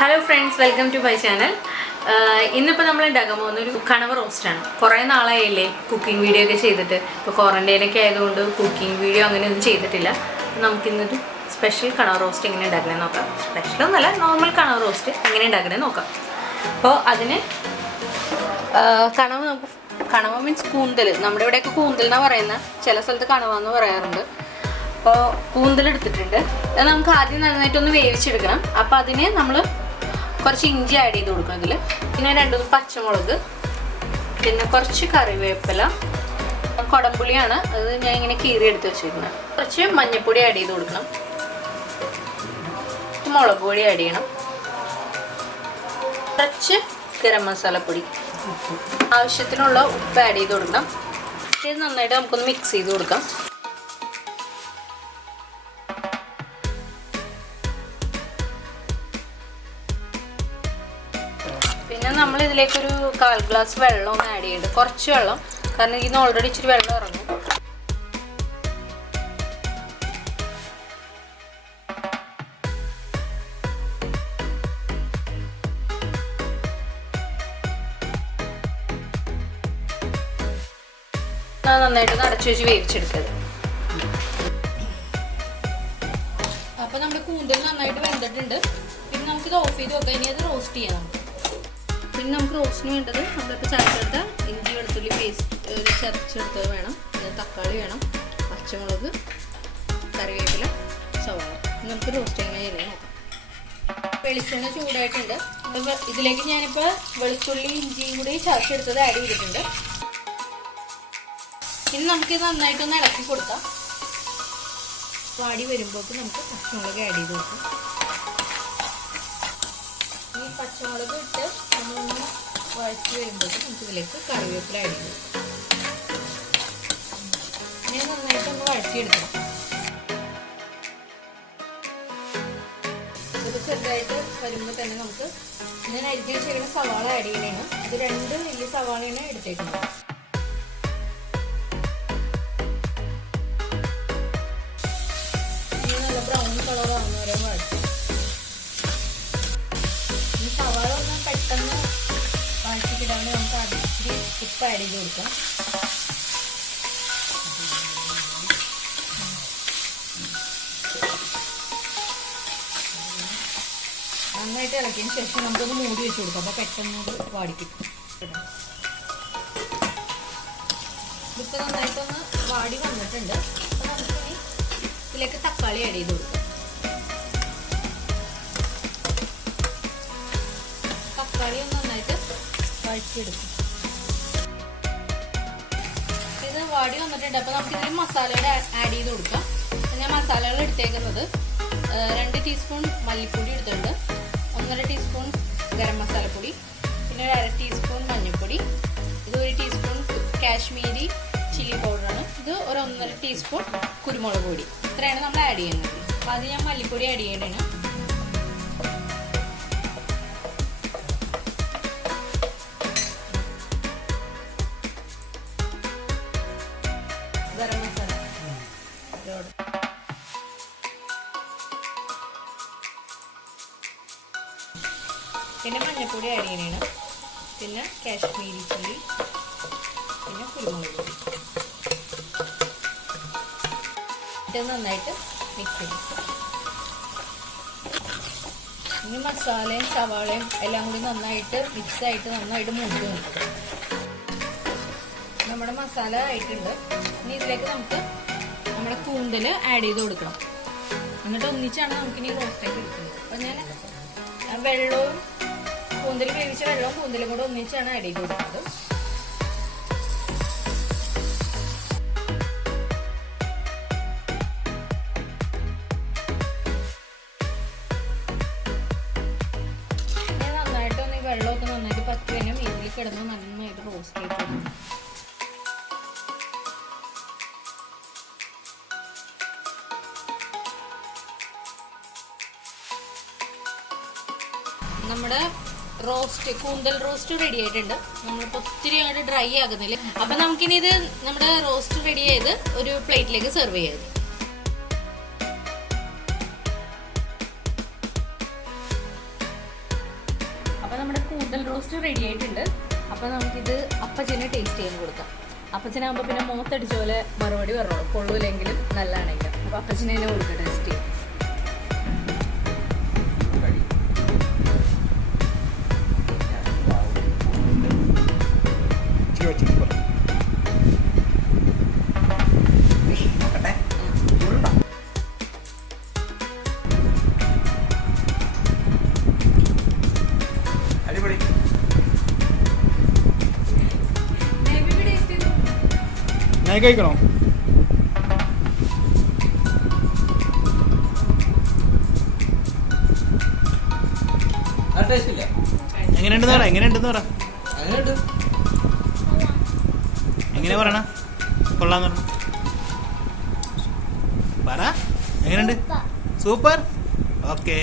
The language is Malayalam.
Hello friends, welcome to my channel. ഇന്നിപ്പോൾ നമ്മൾ ഉണ്ടാക്കാൻ പോകുന്ന ഒരു കണവ റോസ്റ്റ് ആണ്. കുറേ നാളായില്ലേ കുക്കിംഗ് വീഡിയോ ഒക്കെ ചെയ്തിട്ട്. ഇപ്പോൾ ക്വാറന്റൈൻ ഒക്കെ ആയതുകൊണ്ട് കുക്കിംഗ് വീഡിയോ അങ്ങനെയൊന്നും ചെയ്തിട്ടില്ല. നമുക്കിന്നൊരു സ്പെഷ്യൽ കണവ റോസ്റ്റ് എങ്ങനെ ഉണ്ടാക്കണമെന്ന് നോക്കാം. സ്പെഷ്യൽ ഒന്നല്ല, നോർമൽ കണവ റോസ്റ്റ് എങ്ങനെ ഉണ്ടാക്കണമെന്ന് നോക്കാം. അപ്പോൾ അതിന് കണവ മീൻസ് കൂന്തൽ. നമ്മുടെ ഇവിടെയൊക്കെ കൂന്തൽ എന്നാണ് പറയുന്നത്, ചില സ്ഥലത്ത് കണവ എന്ന് പറയാറുണ്ട്. അപ്പോൾ കൂന്തൽ എടുത്തിട്ടുണ്ട്. അത് നമുക്ക് ആദ്യം നന്നായിട്ടൊന്ന് വേവിച്ചെടുക്കണം. അപ്പോൾ അതിന് നമ്മൾ കുറച്ച് ഇഞ്ചി ആഡ് ചെയ്ത് കൊടുക്കണം ഇതിൽ. പിന്നെ 2 പച്ചമുളക്, പിന്നെ കുറച്ച് കറിവേപ്പില, കുടംപുളിയാണ്, അത് ഞാൻ ഇങ്ങനെ കീറി എടുത്ത് വെച്ചിരിക്കുന്നത്. കുറച്ച് മഞ്ഞൾപ്പൊടി ആഡ് ചെയ്ത് കൊടുക്കണം, മുളക് പൊടി ആഡ് ചെയ്യണം, കുറച്ച് ഗരം മസാലപ്പൊടി, ആവശ്യത്തിനുള്ള ഉപ്പ് ആഡ് ചെയ്ത് കൊടുക്കണം. ഇത് നന്നായിട്ട് നമുക്കൊന്ന് മിക്സ് ചെയ്ത് കൊടുക്കാം. പിന്നെ നമ്മൾ ഇതിലേക്കൊരു 1/4 ഗ്ലാസ് വെള്ളം ഒന്ന് ആഡ് ചെയ്യുന്നുണ്ട്, കുറച്ച് വെള്ളം, കാരണം ഇതിന് ഓൾറെഡി ഇച്ചിരി വെള്ളം ഇറങ്ങും. നന്നായിട്ട് അടച്ചു വെച്ച് വേവിച്ചെടുത്തത്. അപ്പോൾ നമ്മുടെ കൂന്തൽ നന്നായിട്ട് വെന്തിട്ടുണ്ട്. പിന്നെ നമുക്കിത് ഓഫ് ചെയ്ത് വെക്കാം. ഇനി അത് റോസ്റ്റ് ചെയ്യാം. പിന്നെ നമുക്ക് റോസ്റ്റിന് വേണ്ടത് നമ്മളിപ്പോൾ ചതച്ചെടുത്ത ഇഞ്ചി വെളുത്തുള്ളി പേസ്റ്റ് ചതച്ചെടുത്തത് വേണം, തക്കാളി വേണം, പച്ചമുളക്, കറിവേപ്പില, സവാള. നമുക്ക് റോസ്റ്റ് എങ്ങനെ ചെയ്യാൻ നോക്കാം. വെളിച്ചെണ്ണ ചൂടായിട്ടുണ്ട്. ഇതിലേക്ക് ഞാനിപ്പോൾ വെളുത്തുള്ളി ഇഞ്ചിയും കൂടി ചതച്ചെടുത്തത് ആഡ് ചെയ്തിട്ടുണ്ട്. ഇനി നമുക്കിത് നന്നായിട്ടൊന്ന് ഇളക്കി കൊടുക്കാം. വാടി വരുമ്പോഴേക്ക് നമുക്ക് പച്ചമുളക് ആഡ് ചെയ്ത് കൊടുക്കാം. ഈ പച്ചമുളക് ഇട്ട് നമ്മളൊന്ന് വഴറ്റി വരുമ്പോഴേക്ക് നമുക്ക് ഇതിലേക്ക് കറിവേപ്പില ആഡ് ചെയ്ത് കൊടുക്കാം. ഇനി നന്നായിട്ടൊന്ന് വഴറ്റിയെടുക്കണം. ഇത് ചെറുതായിട്ട് വരുമ്പോൾ തന്നെ നമുക്ക് ഞാൻ അരിഞ്ഞ് വെച്ചിരിക്കുന്ന സവാള ആഡ് ചെയ്യണേണ്. അത് 2 വലിയ സവാളയാണ് എടുത്തേക്കുന്നത്. ബ്രൗൺ കളർ ആവുന്ന വരെ വഴറ്റും. ഈ സവാള ഒന്ന് പെട്ടെന്ന് വഴറ്റിക്കിടാൻ നമുക്ക് അതിൽ ഉപ്പ് ആഡ് ചെയ്ത് കൊടുക്കാം. നന്നായിട്ട് ഇളക്കിയതിന് ശേഷം നമുക്കൊന്ന് മൂടി വെച്ച് കൊടുക്കാം. അപ്പോൾ പെട്ടെന്ന് അത് വാടിക്കിട്ടും. ഇതിപ്പോൾ നന്നായിട്ടൊന്ന് വാടി വന്നിട്ടുണ്ട്. അപ്പോൾ നമുക്കിനി ഇതിലേക്ക് തക്കാളി ആഡ് ചെയ്ത് കൊടുക്കാം. തക്കാളി ഒന്ന് നന്നായിട്ട് വഴറ്റിയെടുക്കും. ഇത് വാടി വന്നിട്ടുണ്ട്. അപ്പോൾ നമുക്ക് ഇതിൽ മസാലയുടെ ആഡ് ചെയ്ത് കൊടുക്കാം. ഞാൻ മസാലകൾ എടുത്തേക്കുന്നത് 2 ടീസ്പൂൺ മല്ലിപ്പൊടി എടുത്തിട്ടുണ്ട്, 1.5 ടീസ്പൂൺ ഗരം മസാലപ്പൊടി, പിന്നെ 1/2 ടീസ്പൂൺ മഞ്ഞൾപ്പൊടി, ഇത് 1 ടീസ്പൂൺ കാശ്മീരി ചില്ലി പൗഡറാണ്, ഇത് 1.5 ടീസ്പൂൺ കുരുമുളക് പൊടി. ഇത്രയാണ് നമ്മൾ ആഡ് ചെയ്യുന്നത്. അപ്പോൾ അത് ഞാൻ മല്ലിപ്പൊടി ആഡ് ചെയ്യേണ്ടതാണ്. ഗരം മസാല, പിന്നെ മഞ്ഞൾപ്പൊടി ആഡ് ചെയ്യണേണ്, പിന്നെ കാശ്മീരി ചില്ലി, പിന്നെ കുരുമുളക് പൊടി. നന്നായിട്ട് മിക്സ് ചെയ്യും. ഇനി മസാലയും സവാളയും എല്ലാം കൂടി നന്നായിട്ട് മിക്സായിട്ട് നന്നായിട്ട് മൂത്ത് നിൽക്കും. നമ്മുടെ മസാല ആയിട്ടുണ്ട്. ഇനി ഇതിലേക്ക് നമുക്ക് നമ്മുടെ കൂന്തൽ ആഡ് ചെയ്ത് കൊടുക്കണം. എന്നിട്ട് ഒന്നിച്ചാണ് നമുക്കിനി റോസ്റ്റേക്ക് എടുക്കുന്നത്. അപ്പം ഞാൻ വെള്ളവും കൂന്തൽ വേവിച്ച വെള്ളവും കൂന്തലും കൂടെ ഒന്നിച്ചാണ് ആഡ് ചെയ്ത് കൊടുക്കുന്നത്. വെള്ളമൊക്കെ നന്നായിട്ട് പറ്റി തന്നെ മീനിൽ കിടന്ന് നന്നായിട്ട് റോസ്റ്റ് ചെയ്ത് കൊടുക്കും. നമ്മുടെ കൂന്തൽ റോസ്റ്റ് റെഡി ആയിട്ടുണ്ട്. നമ്മളിപ്പോൾ ഒത്തിരി അങ്ങോട്ട് ഡ്രൈ ആകുന്നില്ല. അപ്പം നമുക്കിനി ഇത് നമ്മുടെ റോസ്റ്റ് റെഡി ചെയ്ത് ഒരു പ്ലേറ്റിലേക്ക് സെർവ് ചെയ്യാം. കൂന്തൽ റോസ്റ്റ് റെഡി ആയിട്ടുണ്ട്. അപ്പോൾ നമുക്കിത് അപ്പച്ചനെ ടേസ്റ്റ് ചെയ്യാൻ കൊടുക്കാം. അപ്പച്ചനാകുമ്പോൾ പിന്നെ മൂത്തടിച്ച പോലെ മറുപടി പറഞ്ഞോളൂ, കൊള്ളൂലെങ്കിലും നല്ലതാണെങ്കിലും. അപ്പോൾ അപ്പച്ചനെ തന്നെ കൊടുക്കാം ടേസ്റ്റ് ചെയ്യും. കഴിക്കണോ? എങ്ങനെയുണ്ടെന്ന് പറ, എങ്ങനെയുണ്ടെന്ന് പറ, എങ്ങനെ പറയണ? കൊള്ളാന്ന് പറഞ്ഞ പറ. എങ്ങനെയുണ്ട്? സൂപ്പർ. ഓക്കെ.